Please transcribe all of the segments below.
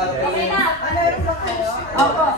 Okay na. Meron ba kayo? Opo.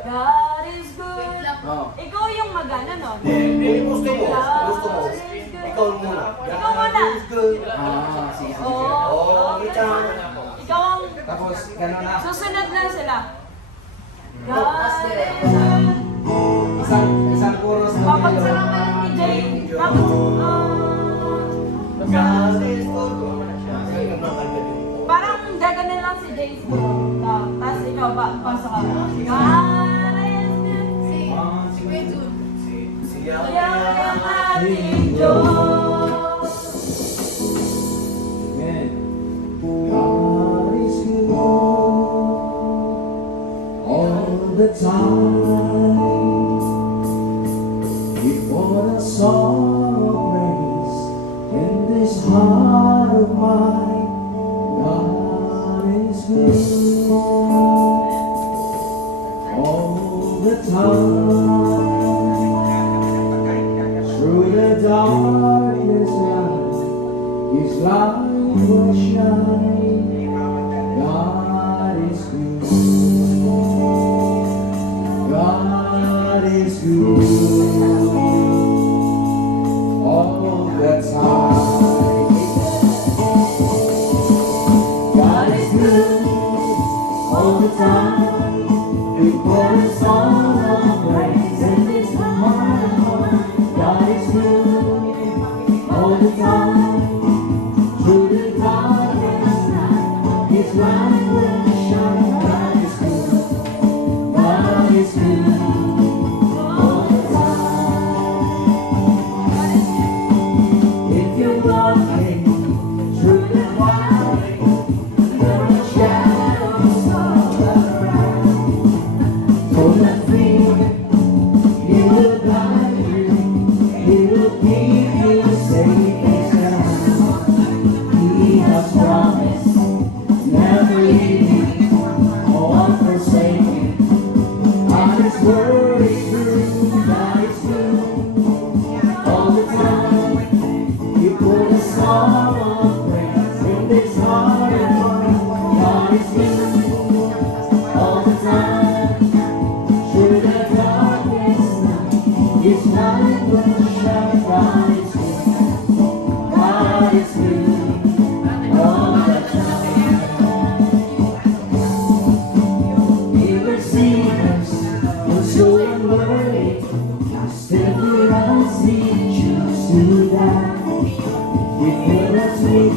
God is good. Ikaw yung magana, no? Kung gusto mo, ikaw muna. Ikaw muna. Sige. Oo, ikaw. Ikaw ang... Tapos, gano'n na. Susunod lang sila. God is good. Isang chorus na Papagsara mo lang ni Jay. God is good. Parang gaganin lang si Jay. Tapos ikaw ba? Pasok ka. God is good. Sayaw ang ating Diyos. time before the song of praise in this heart of mine. God is good all the time. Through the darkest night, His light will shine. God is good. God is good all the time. God is good all the time. We pour a song of praise in this heart. God is good all the time. Through the darkest night, His light will shine. God is good. God is good all the time. If you're walking through the valley, there are shadows all around. Don't let fear, He will guide you. He will keep you safe and sound. He has promised never leave you or forsake you. God is word is true. God is good all the time. You put a song of praise in this heart and mind. God is good all the time. Through the darkest night, His light will shine. God is good. God is good all the time. He will see us, we're so unworthy. Still we rise, He choose to die. He filled us with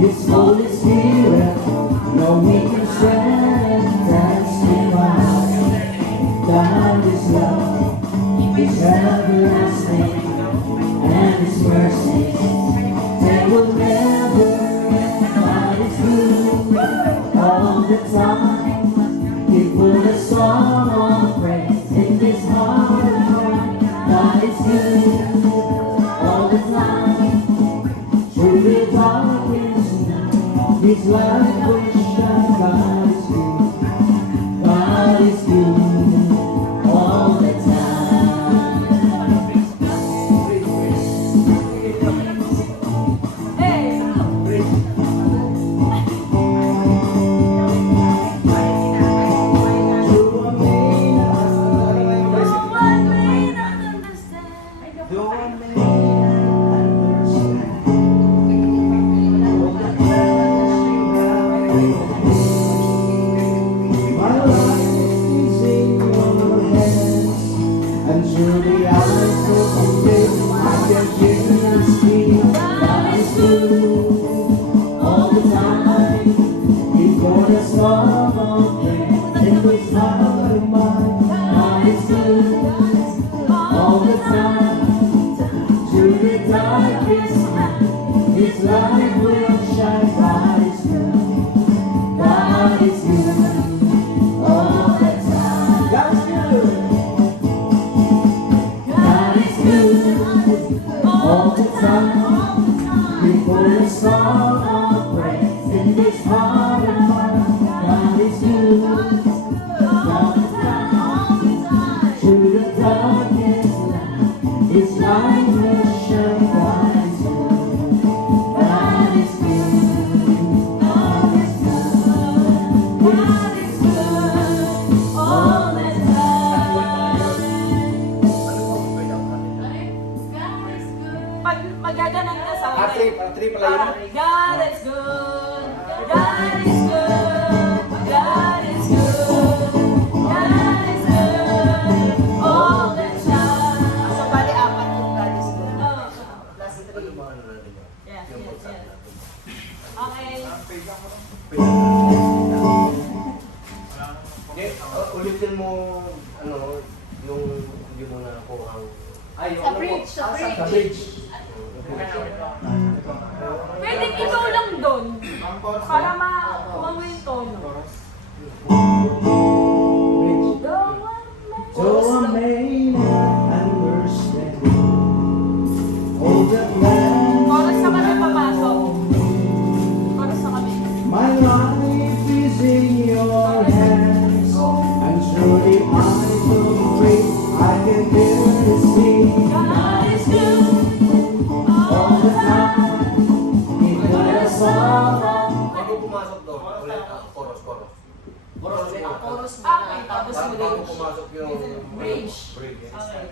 His Holy Spirit. No we can stand and testify. God is love, His everlasting, and His mercies, they will never end. God is good all the time. He put a song of praise in this heart of mine. God is good all the time. Through the darkest night, His light will shine. God is good. God is good all the time. Hey! Though I may not No one may not understand. though I may not understand, my life is in your hands, and through the eyes of faith, I can hear you speak. God is good all the time. Before the storm of praise in this heart of mine, God is good all the time. Through the darkest night, His light will shine. God is good. God is good all the time. God is good. God is good all the time. Before the storm of praise in this heart of mine, God is good all the time. Through the darkest night, His light will shine. God is good. God is good all the time. God is good all the time. Magaganon ka sa Three pala yun. God is good. God is good. God is good. God is good all the time. So, bali, apat yung God is good. Oh. Plus 3. Yes, yes, yes. Okay. Okay, ulitin mo, ano, yung hindi mo na ako ang... Ay, Sa bridge, sa bridge. Sa bridge. Pwede ikaw lang doon. Para ma-umamo yung tono. Bridge. Do, Tapos Bago bridge. pumasok yung Bridge. bridge. Okay.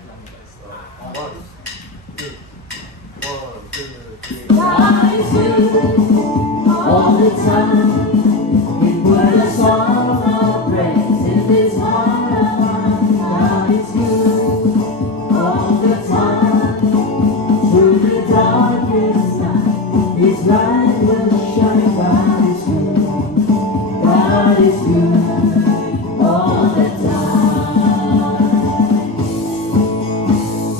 1, 2, 3. God is good all the time. He put a song of praise in this heart of mine. God is good all the time. Through the darkest night, His light will shine. God is good. God is good all the time.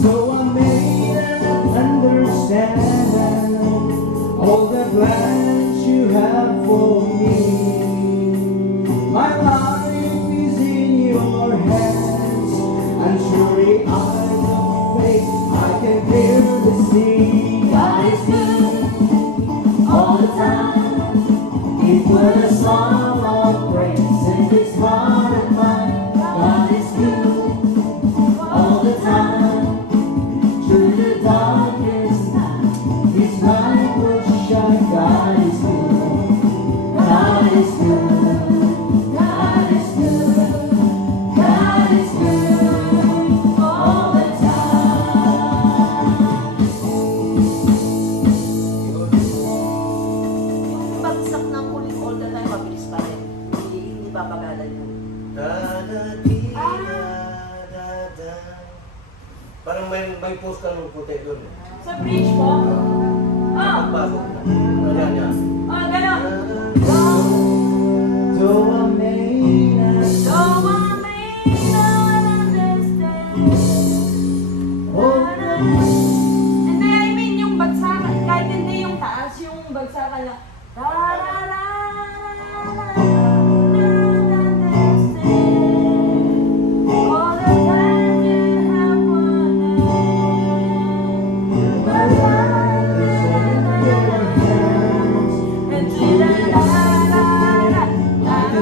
So I made and understand all the plans you have for me. My life is in your hands, and surely eyes of faith I can clearly see. God is good all the time. He put a song of praise in this heart of mine. God is good all the time. Through the darkest night, His light will shine. God is good. God is good. God is good. God is good all the time. Yung bagsak ng kuling all the time, mabilis pa rin. Hindi babagalan yun. Da-da-di-da-da-da. Parang may post ka ng puti doon. Sa bridge po. Ah, Pagpasok. Yan, yan. ganon. Though I may not So I may not understand. Hindi, I mean yung bagsakan. Kahit hindi yung taas, yung bagsakan lang. La la la la la understand. All the time you have wanted. My life is in your hands. And to la la la la la. God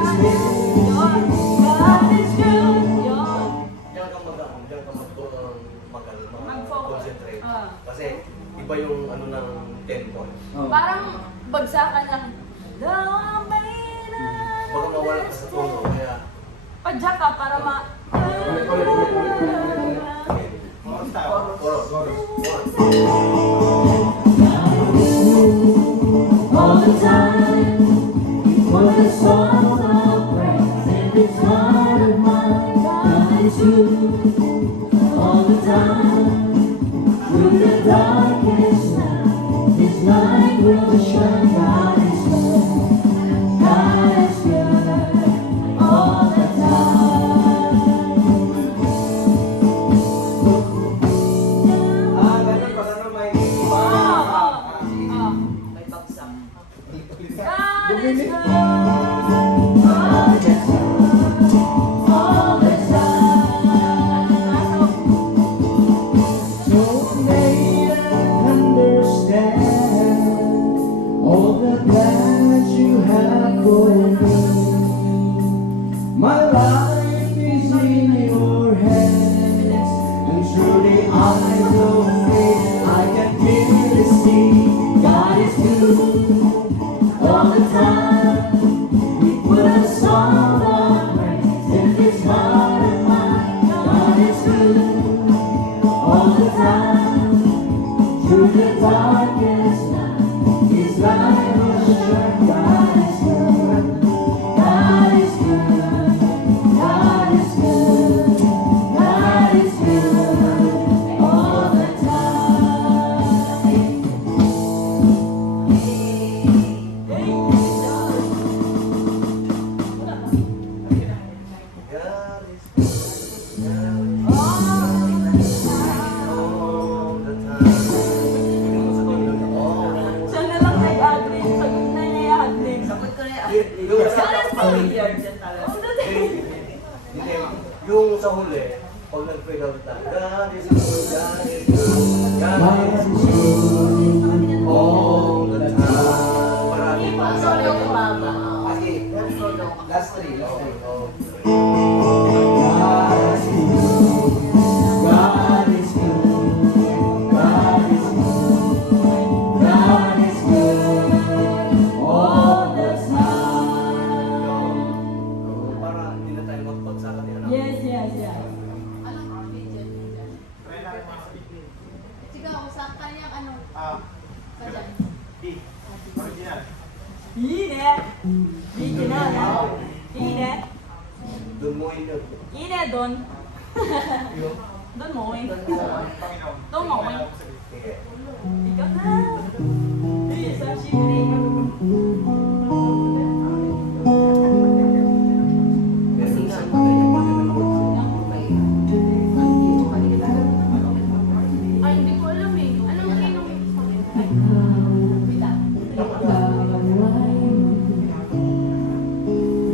is good. Yun. Diyan ka Mag-focus. concentrate. Ah. Kasi iba yung ano ng tempo. Parang bagsakan lang. Though I may Baka mawala ka sa not tono. understand. Kaya, Padyak ka para ma... chorus. all the time. He put a song of praise in this heart of mine. God is good all the time. Through the darkest night, His light will shine. God is good. God is good all the time. Ganun pag ano may May bagsak. God is good. all the time. So made and understand all the plans you have for me. My life is in your hands, and through the eyes of faith I can clearly see. God is good all the time. He put a song of praise in this heart of mine. God is good all the time. Through the darkest night, His light will shine. God is good. God is good. God is good. God is good all the time. God is good. All the time. Hindi mo sa tono yun. Siya na lang nag-adlib. Sagot na niya i-adlib. Sagot ko na Yung sa familiar dyan talaga. Hindi. Yung sa huli, pag nag-fade out tayo, God is good, God is good, God is good, all the time. Marami pa. Solo ko mama. Kasi, Solo. last three. Okay, oh. God is good. God is good. God is good. God is good all the time. Para hindi na tayo magpagsakan ni anak. いいね。いいな。いいね。 Doon mo yun yun. いいね、どん。 Yung, どんも多い。 Doon どんも多い。 sige. いかな。久しぶり。 Pero isang maganda pagkakabot ko. Ay, hindi ko alam eh. Anong inom?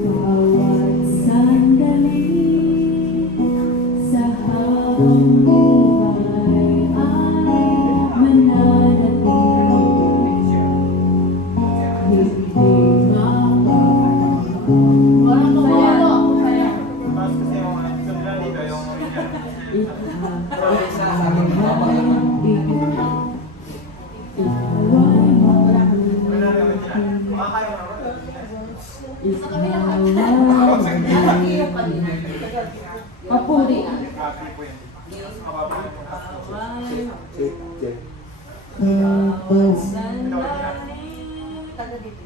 Bawat sandali sa habang buhay ay mananatili. Hindi Walang kumalo. Kaya. Papuri. Check, check. Bawat sandali. Taga dito.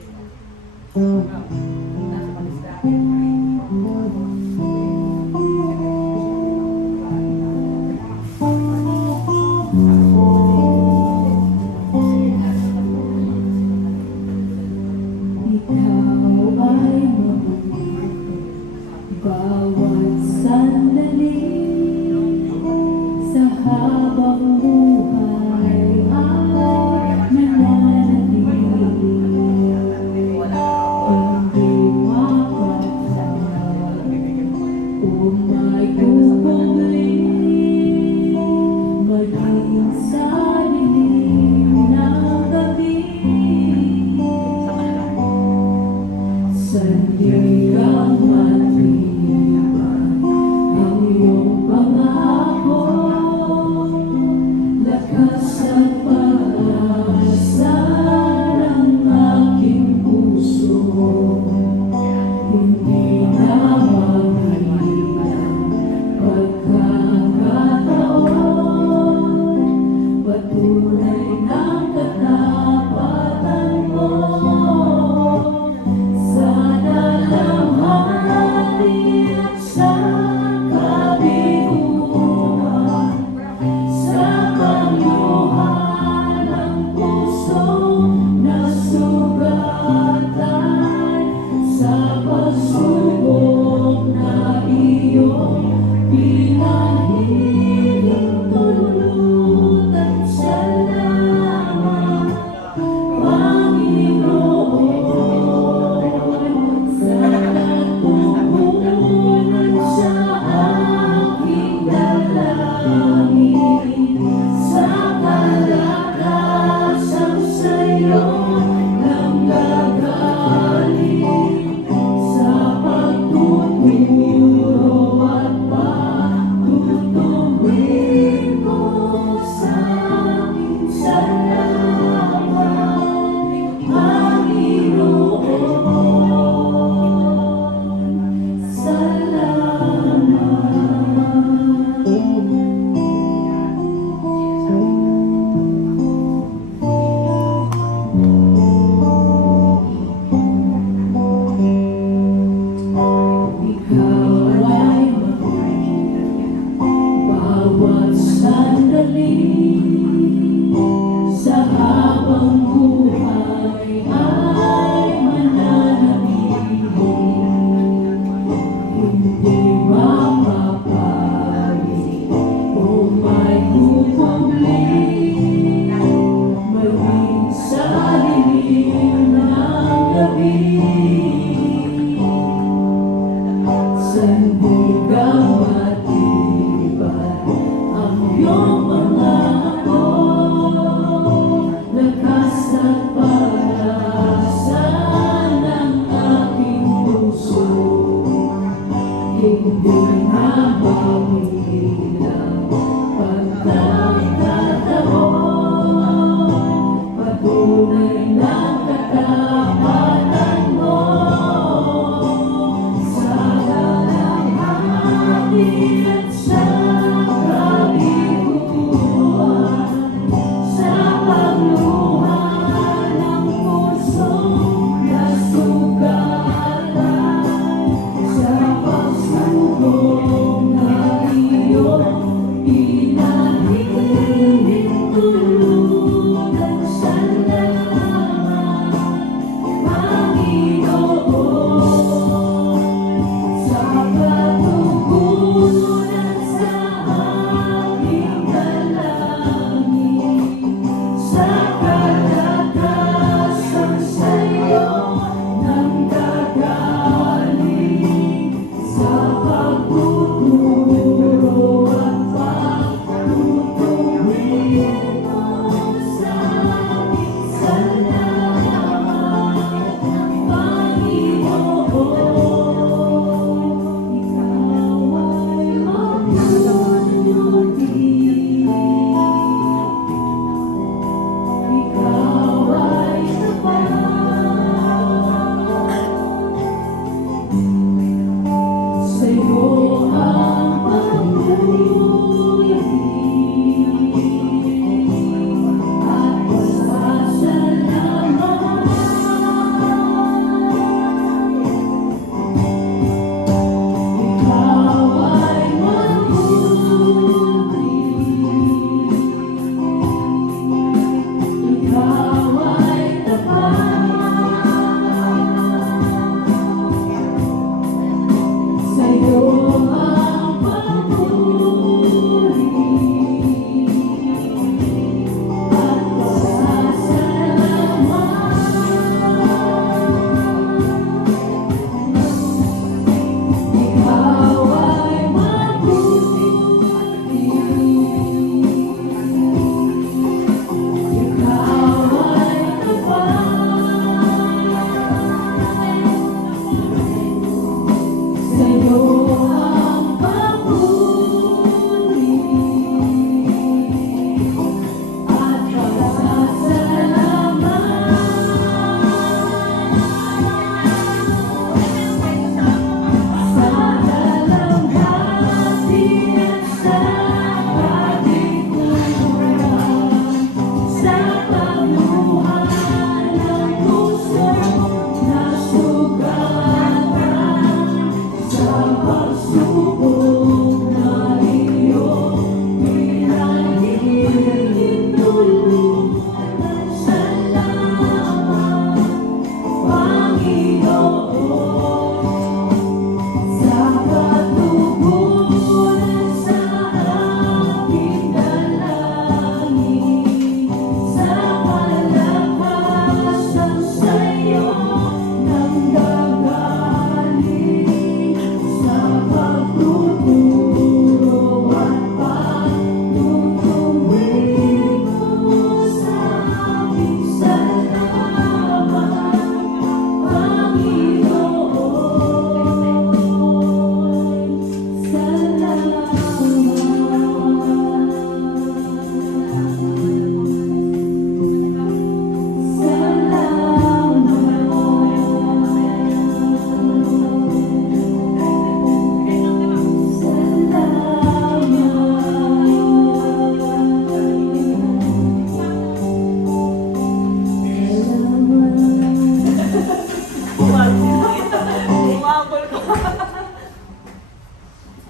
Ikaw ay bawat sandali sa habang buhay ay mananatili. Hindi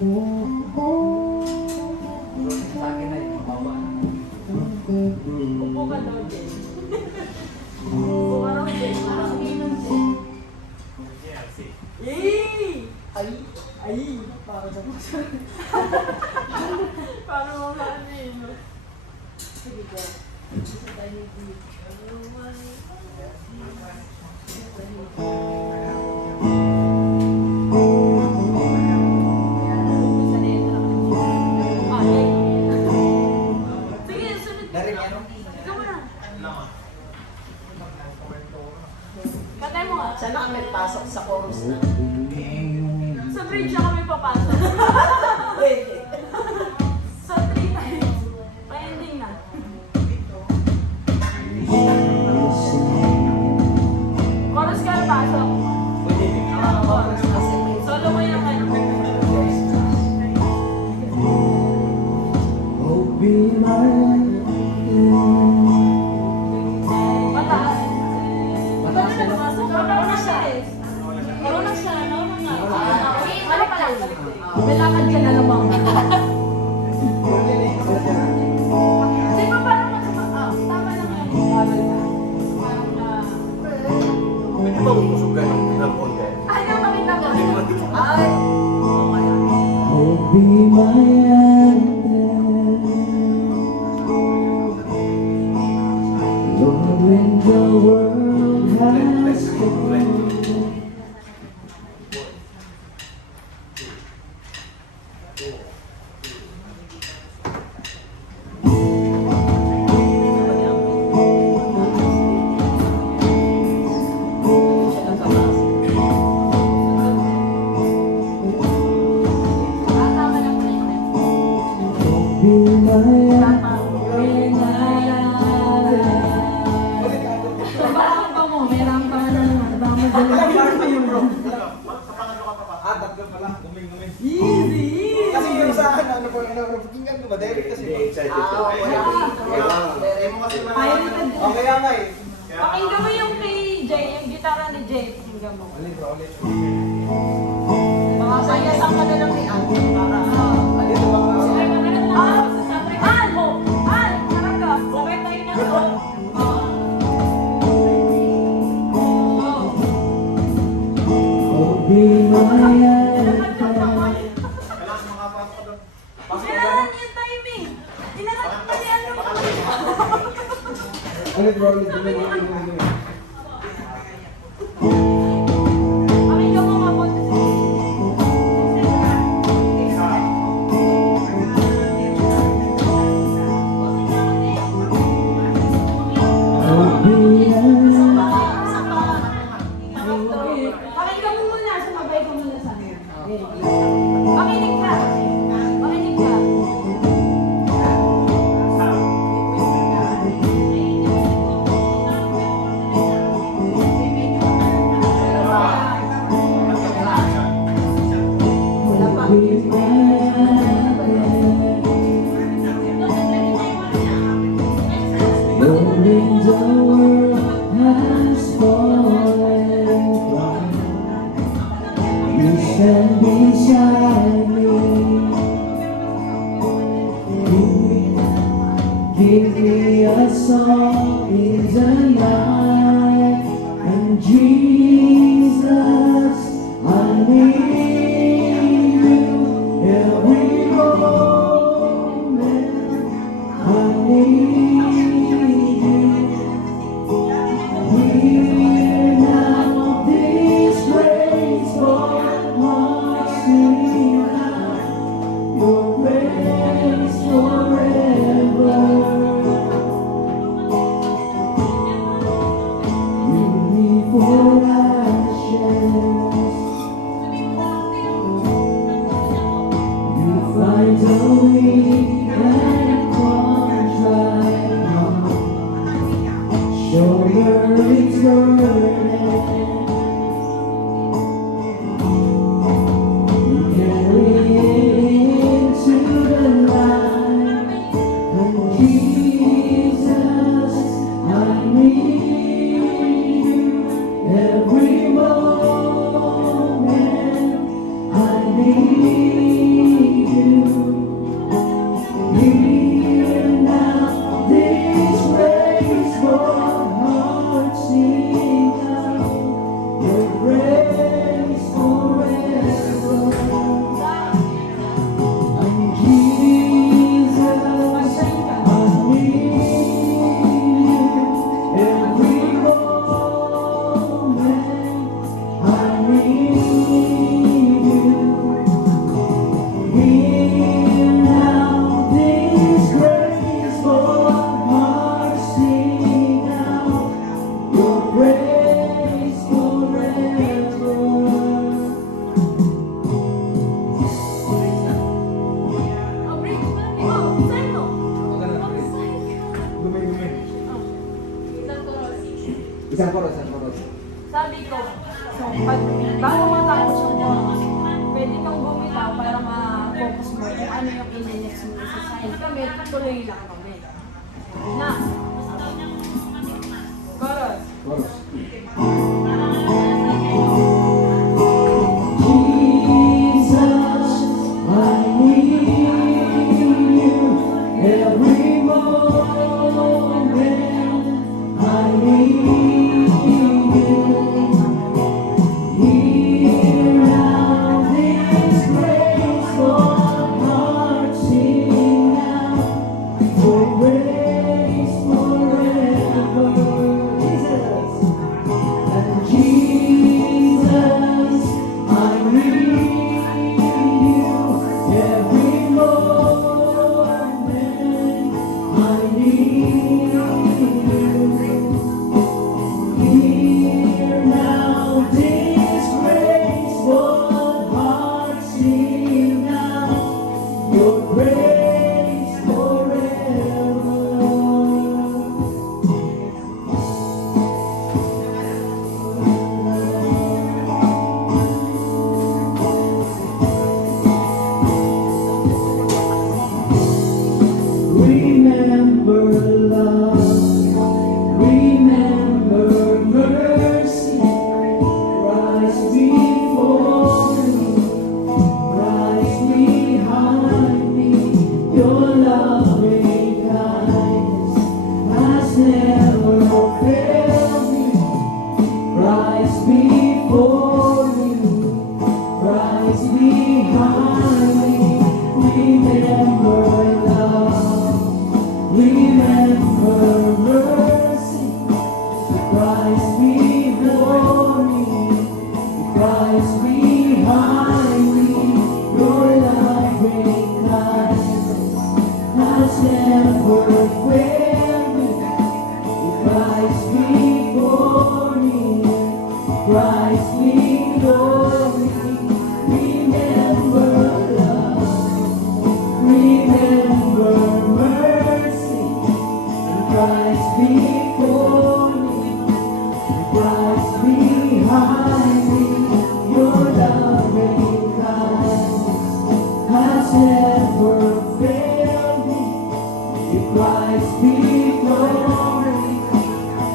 Sa akin na yung mabawa. Upo ka daw, Jen. Upo ka daw, Jen. Parang uminom, Jen. Yay! Ay! Ay! Parang sa puso. Parang mga ano yun, no? Sige, Jen. Isa tayo dito. Umpisa na yun. Ah, yay. Sige, sunod. Dari ano? Ikaw muna. Katay mo nga. Sana kami pasok sa chorus na. Sa bridge na kami papasok. Pwede. Sa 3 times. Pa-ending na. Chorus ka na pasok. Chorus kasi may Solo mo yung ano. Oh, be my Mataas. Mataas ka na. Pasok. Ikaw na siya eh. Ikaw na siya. Ano na? Ano pala? May lakad ka na naman. Di ba parang tama lang yan. Tama na. Parang na... Pwede ba umusugan ng konti? Ayaw makita ko. Ay! Oh, be my anthem. Lord, when the world has fallen. siya nagkabasa. Tama lang po yun. Be my Tama. Parang pa mo, may rampa na naman. Baka madali. Tatlo pa lang, guming-guming. Easy! Kasi yung sa akin, ano po, pakinggan ko ba? Derek kasi ba? Excited Ah, ko. wala. Derek mo kasi Pirated. O kaya nga eh. Pakinggan mo yung kay Jay, yung gitara ni Jay. Pakinggan mo. Ulit bro, ulit. Mga sayasan ka na lang ni Ann. Para, Alito ba nga? Sabay ka na lang. Sabay. An! An! Harap ka. Sabay tayo na. Oh, be my anthem. Kailangan makapasok ka doon. Kailangan yung timing. Inakat pa ni ano. Ulit bro, ulit. Guming-guming. Pakinggan mo nga po. Oh, be Pakinggan mo muna. Sumabay ka muna sa akin. Pakinig ka. Pakinig ka. When the world has fallen, you stand beside me. Give me a song in the night, and Jesus, I need you every moment. I need you. Here now, this grace for hearts sing out your praise forever. Beautiful ashes, you find a weak and contrite heart. Show your eternity. Carry it into the light. And Jesus, I need you every moment. I need Sabi ko, so, bago matapos yung chorus, pwede kang bumitaw para ma-focus mo kung ano yung in-next mo sa sign. Kami, tuloy lang kami. Na, chorus. Jesus, I need you every moment. I need you. Here now, this graceful heart sing out for grace forever. Jesus, and Jesus, I need you every moment. I need you. Hear now this graceful heart sing out your grace forever. Remember love, remember mercy, rise before me, rise behind me. Your loving kindness has never failed me. Rise before you, rise behind me. Remember love, remember mercy. Rise before me, rise behind me. Your loving kindness has never failed me. Rise before me, rise before me. Remember love, remember mercy. Rise before me, rise behind me. Your loving kindness has never failed me. Rise before me,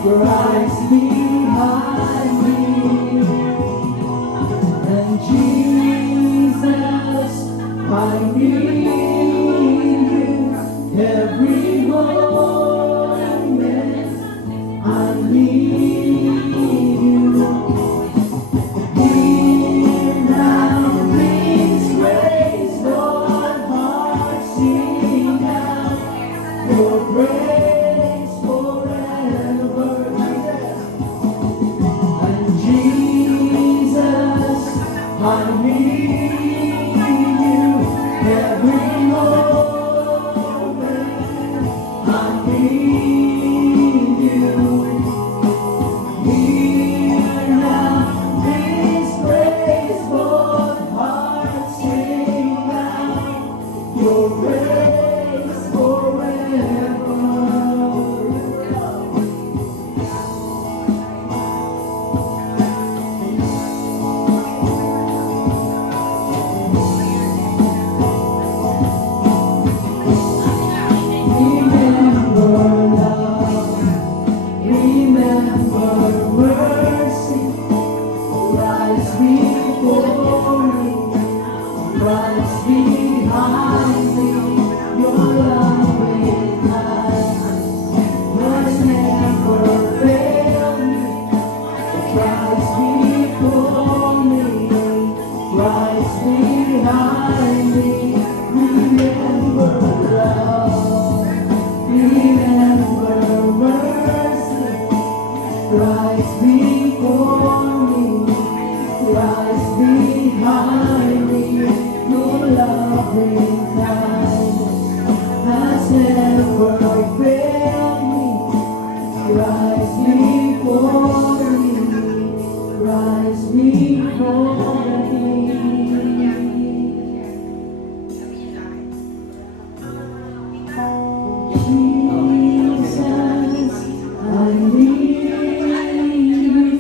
rise behind me. And Jesus, I need you every moment. I need you. Hear now this graceful heart sing out your grace forever. And Jesus, I need you every moment. I need you. Hear now this graceful heart sing out your grace forever. Remember love, remember mercy. Rise before me, rise behind me. Your loving kindness has never failed me. Rise before me, rise behind me. Remember love, remember mercy. Rise before me, rise behind me. Your loving kindness has never failed me. Rise before me, rise before me. Jesus, I need you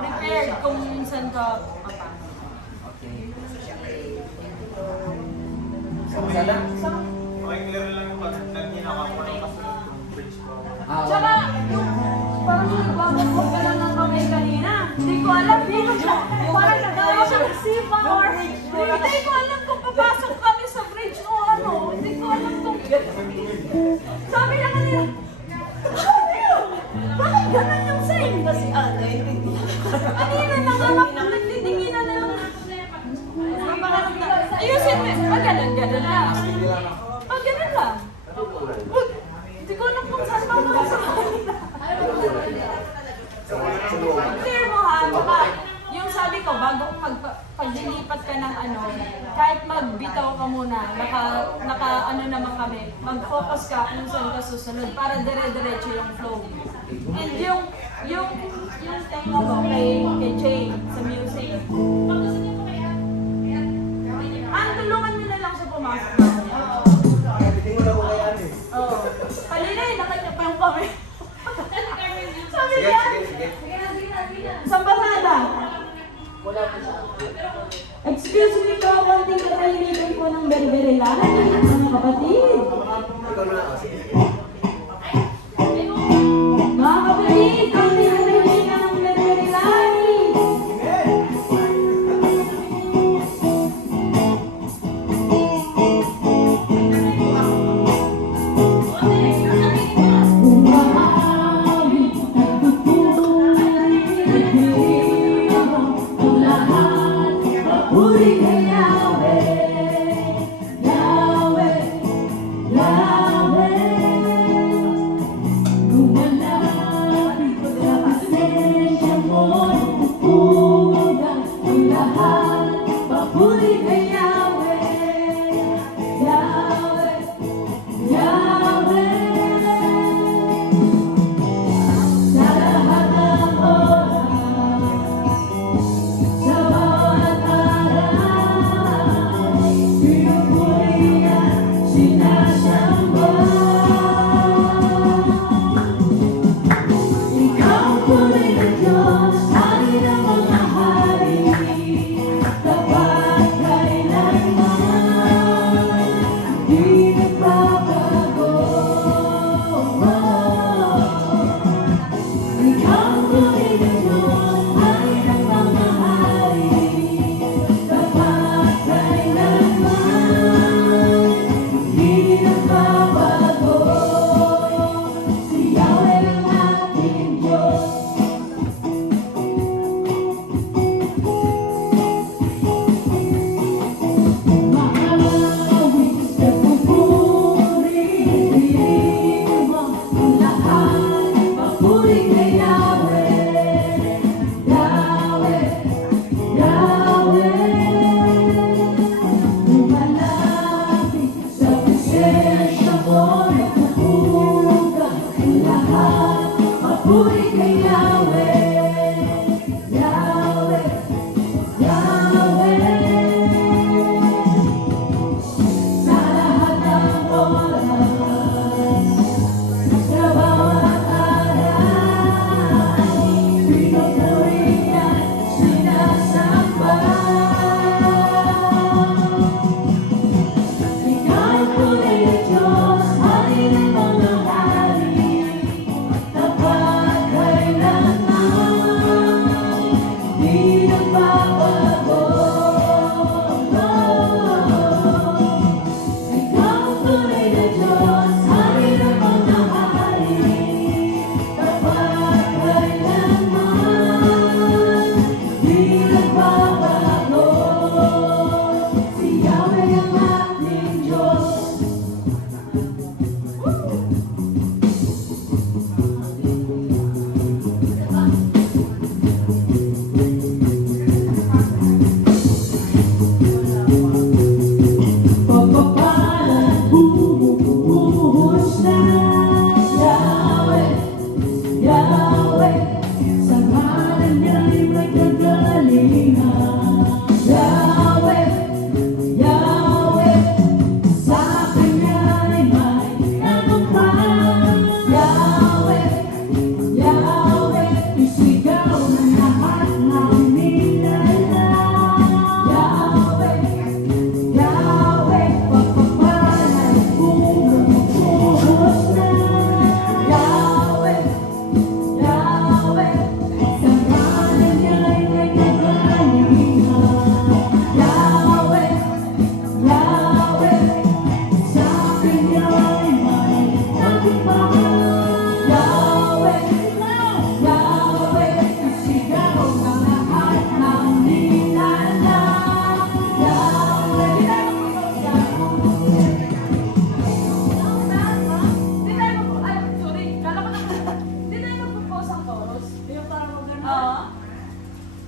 prepared kung minsan ka papasok. Sana? Tsaka, yung parang nagbabagod ka lang ng kamay kanina. Hindi ko alam, dito siya. Parang nagawa siya ng sipa or hindi ko alam kung papasok kami sa bridge o ano. Hindi ko alam kung... Sabi lang kanina, bakit ganun yung sign? Kasi naiintindihan ko. Kanina nangalap na nagtitingin na lang. Ayusin mo. Pag ganun lang. Pag ganun lang. Hindi ko alam kung saan ako sa kanila. Clear mo ha, baka yung sabi ko, bago paglilipat ka ng ano, kahit magbitaw ka muna, naka ano naman kami, mag-focus ka kung saan ka susunod para dire-diretso yung flow. And yung tenga mo kay Jane sa music. Tulungan mo na lang siya pumasok. Hindi mo na ko kaya ano eh. Oo. Kanina eh, nakanya pa yung kami. Sabi Sige, niya, sige, sige. sa basada. Wala po siya. Excuse me po, konting katahimikan po ng beri-beri lang. Mga kapatid. Ikaw na lang. Sige. Mga kapatid, konting katahimikan ng beri-beri lang.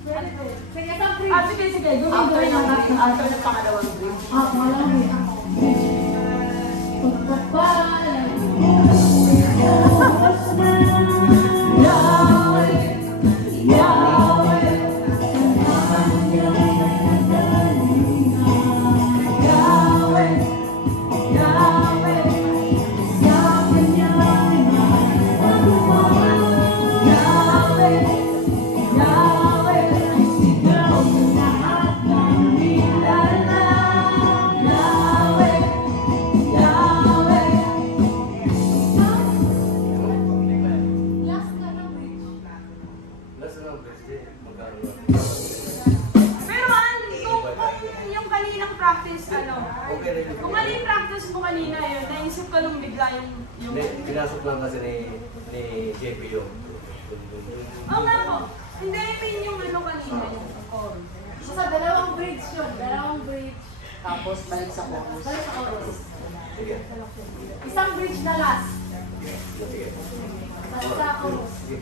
Sige, sige. Gawin, After gawin ng natin. after ng pangalawang bridge. Last na lang, birthday. Magkano ba? Pero kung yung kaninang practice, Okay rin yun. kung ano yung practice mo kanina yun, naisip ko nung bigla yung... Hindi, pinasok lang kasi ni JP yung. Oo nga po. Hindi, I mean yung kanina yung chorus. Sa dalawang bridge yun, dalawang bridge. Tapos balik sa chorus. Balik sa chorus. Sige. Isang bridge na last. Sige. Balik sa chorus. Sige.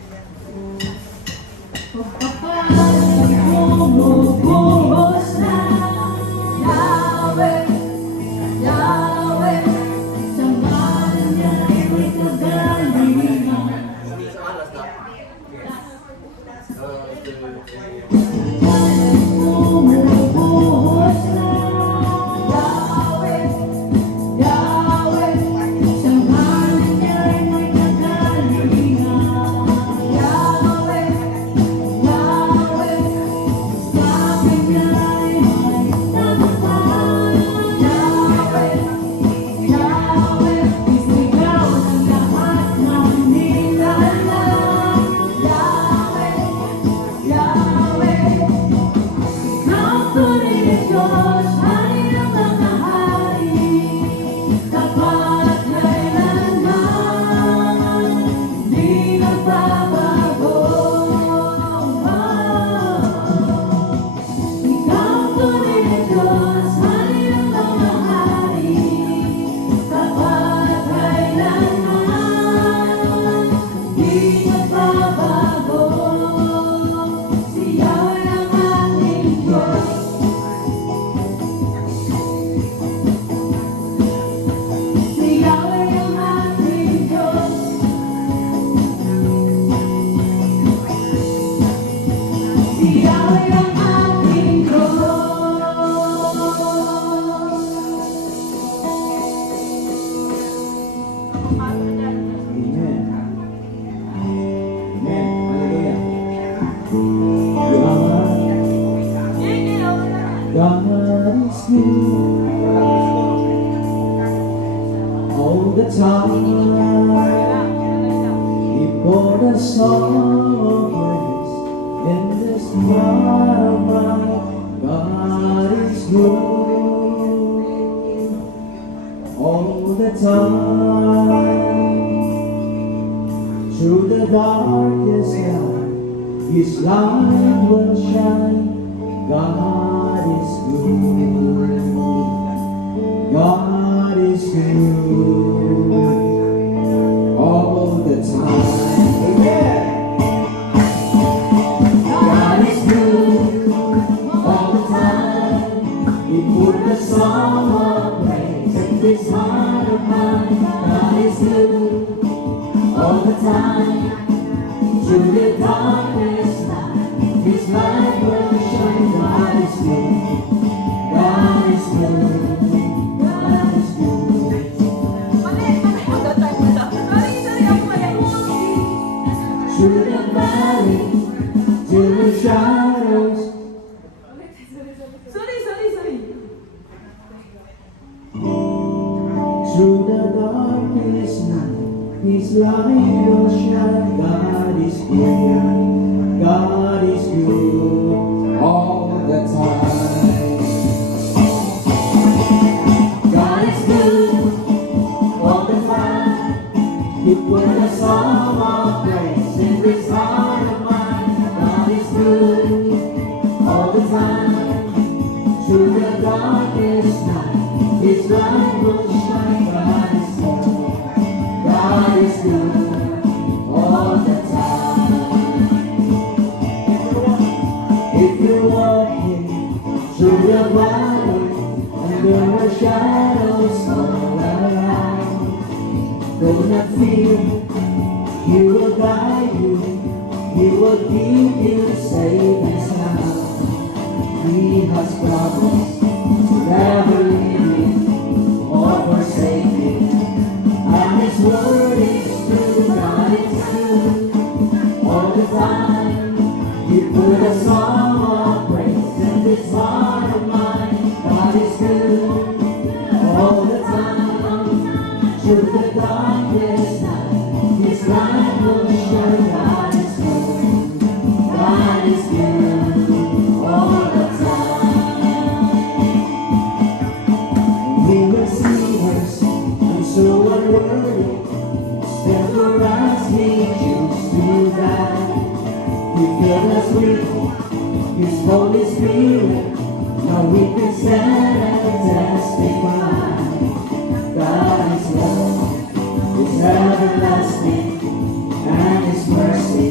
Sa alas na. God is good all the time. He poured a song of praise in this heart of mine. God is good all the time. Through the darkest night, His light will shine. God is good. God is good all the time. Amen. God is good all the time. He put a song of praise in this heart of mine. God is good all the time. Through the darkest night, His light will shine. God is good. God is good. God is good. Sorry, ako mali. Through the valley, through the shadows, Sorry. through the darkest night, His light will shine. God is good. God is good all the time. God is good all the time. He put a song of praise in this heart of mine. God is good all the time. Through the darkest night, His light will shine. God is good. God is good all the time. If you're walking through the valley, under the shadows all around, do not fear, He will guide you, He will keep you safe and sound. He has promised to never leave you or forsake you, and His word is true, God is true. All the time, He put a song of praise in this heart of mine. God is good all the time, through the darkest night. His light will shine. God is good, God is good all the time. We were sinners and so unworthy, therefore as He chose to die, He filled us with His Holy Spirit. Now we can stand and testify. God is love, His everlasting, and His mercy,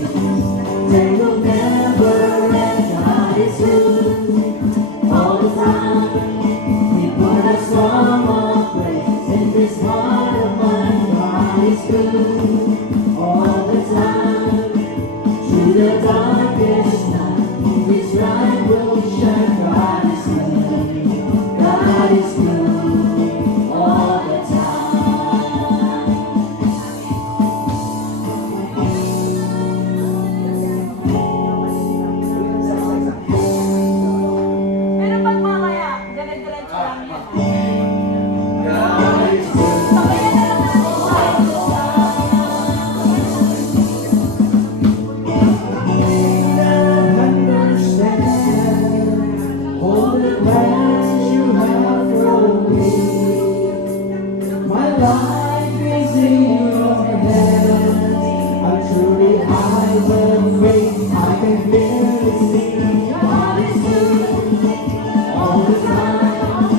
they will never end. God is good all the time. He put a song of praise in this heart of mine. God is good all the time. Through the darkest night, His light will shine. God is good, God is good all the time. Pero pag mamaya, dire-diretso lang yan. God is good. Sabayan na lang natin siya. Understand all the plans you have for me. My life is in your hands. I'm truly high when faith I can clearly see. God is good all the time.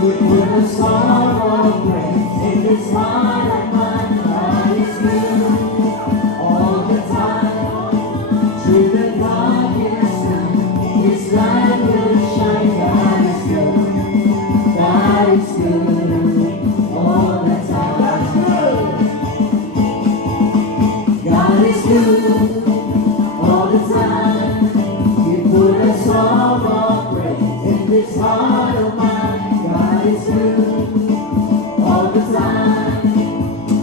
We put a song of praise in this heart of mine. God is good all the time. Through the darkest night, His light will shine. God is good, God is good all the time. God is good all the time. He put a song of praise in this heart of mine. God is good all the time.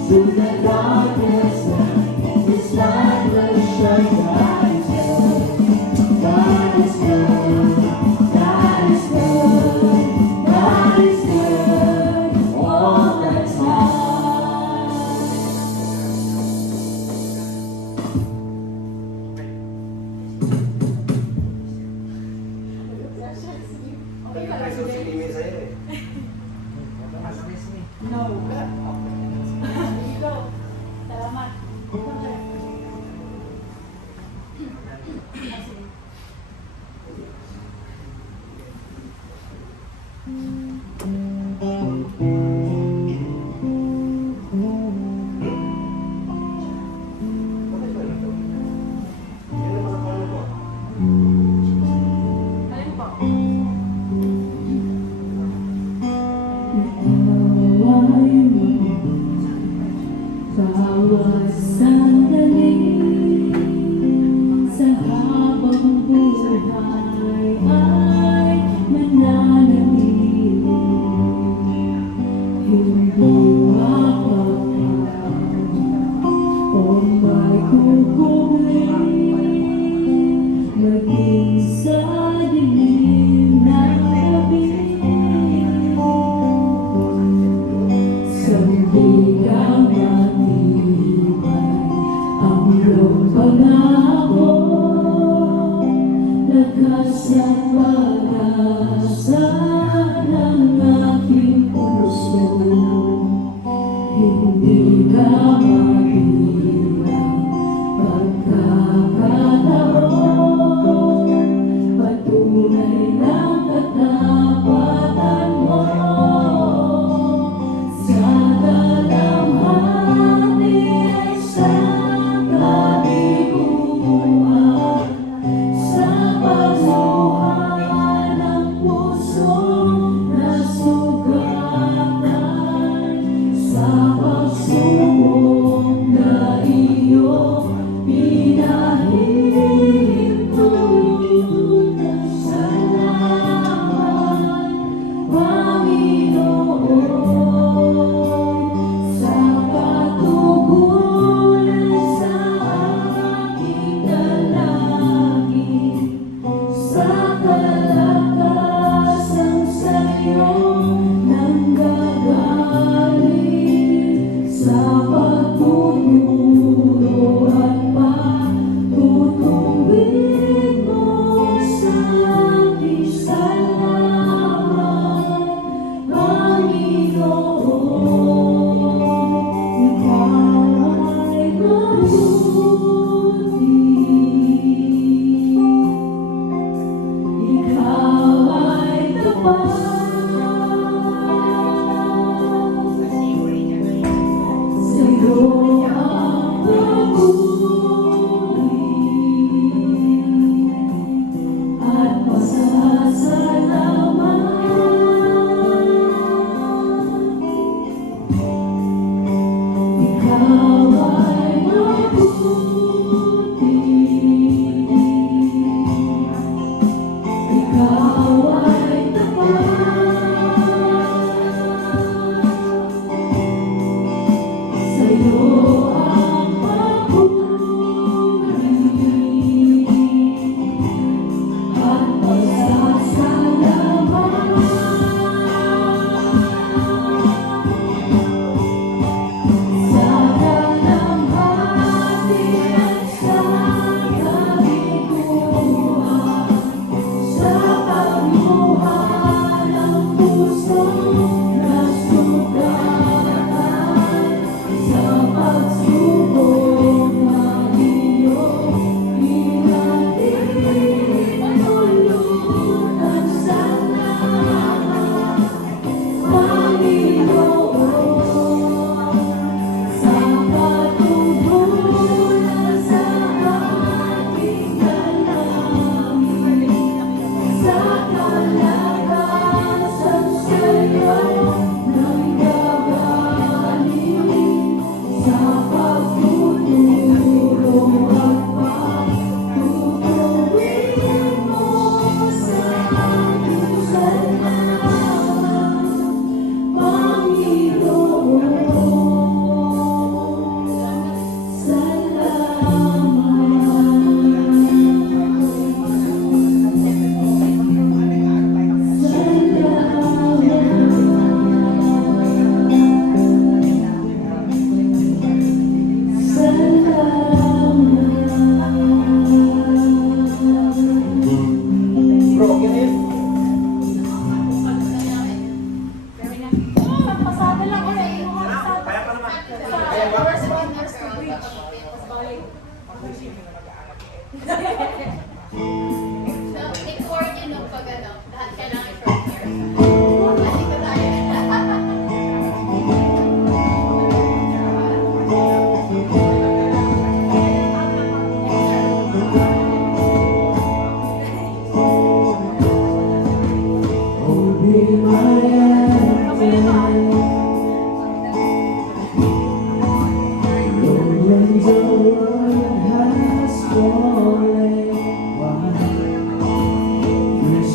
Through the darkest night, His light will shine. God is good, God is good, God is good, God is good all the time. May susunod sa'yo eh. No. Dito. Salamat. Okay ba ito? Yan ang mga paano ko. Alin po? Bawat sandali sa habang buhay ay mananatili. Hindi mapapagod o may kukulit, maging sa dilim na gabi. Sa hindi ka matibay ang iyong pangako, lakas at pag-asa ng aking puso. Hindi ka mabilang pagkakataon, patunay ng katapatan mo. Sa dalamhati ay sa kabiguan, sa pagmumulong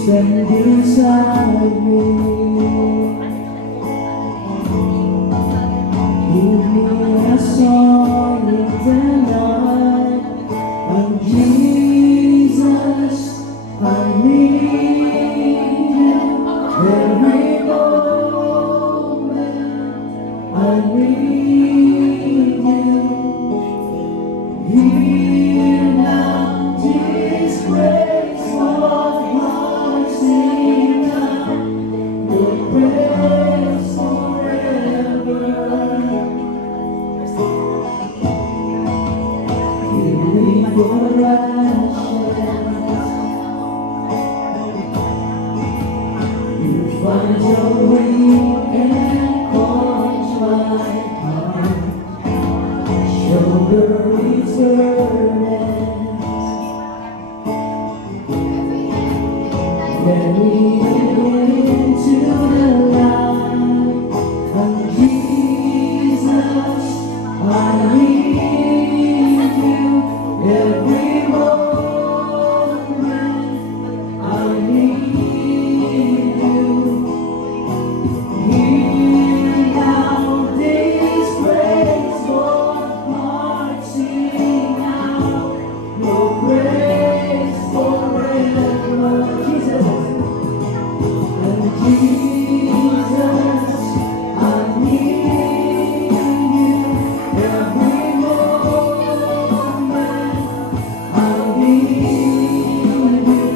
stand beside me. Give me a song in the night, and Jesus, I need you every moment. I need you. Hear now this grace of mine, sing now your praise forever. Give me for ashes. You find your way and quench my heart. Shoulder its burdens. Let me into the light of Jesus. I need you every moment. I need you. Hear now this graceful heart sing out your praise forever. Jesus, and Jesus, I need you every moment. I need you.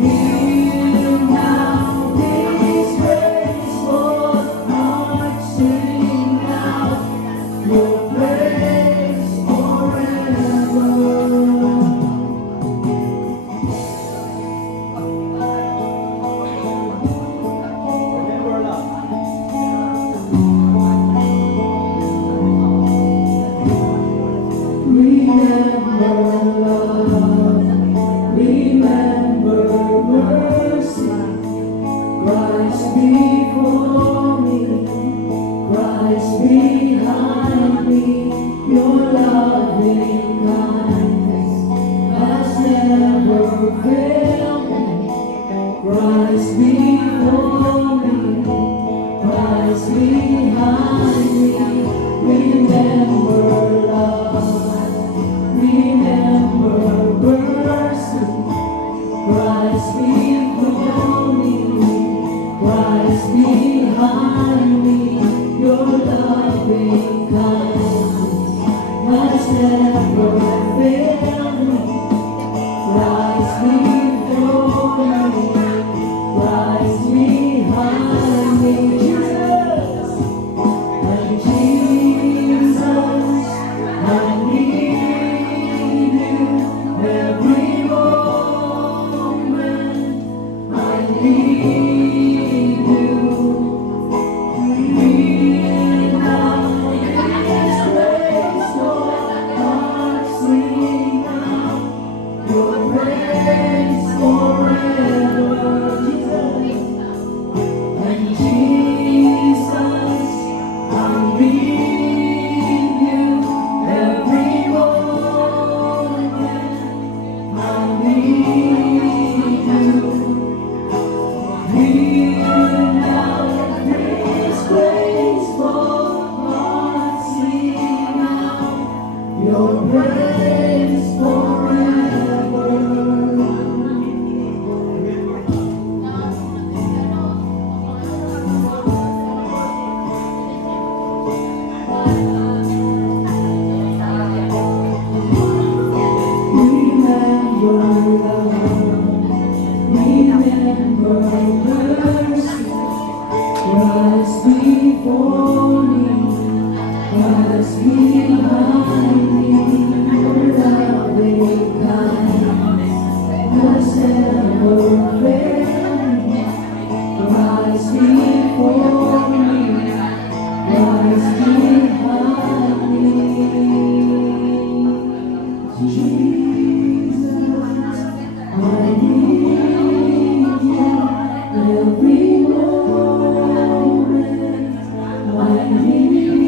Hear now this graceful heart sing out your praise forever. Remember love. Remember love, remember mercy. Christ before me, Christ behind me. Your loving kindness has never failed me. Christ before me, Christ behind me. Remember love, remember mercy. Christ before me, Christ behind me. Your loving kindness has never failed me. Christ before me, Christ behind me. Jesus, and Jesus, I need you every moment. I need you. Hear now this graceful heart sing out your praise forever. And Jesus, I need you every moment. I need you. Hear now this graceful heart sing out your praise forever. Remember love, remember mercy. Christ before me, Christ behind me. Your loving kindness has never failed me. Christ before me, Christ behind me. Jesus, I need you every moment. I need you.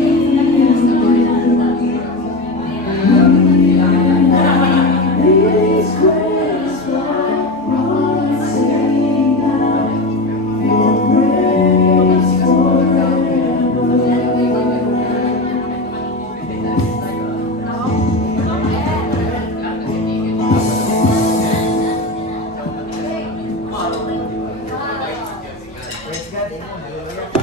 This grace from natin.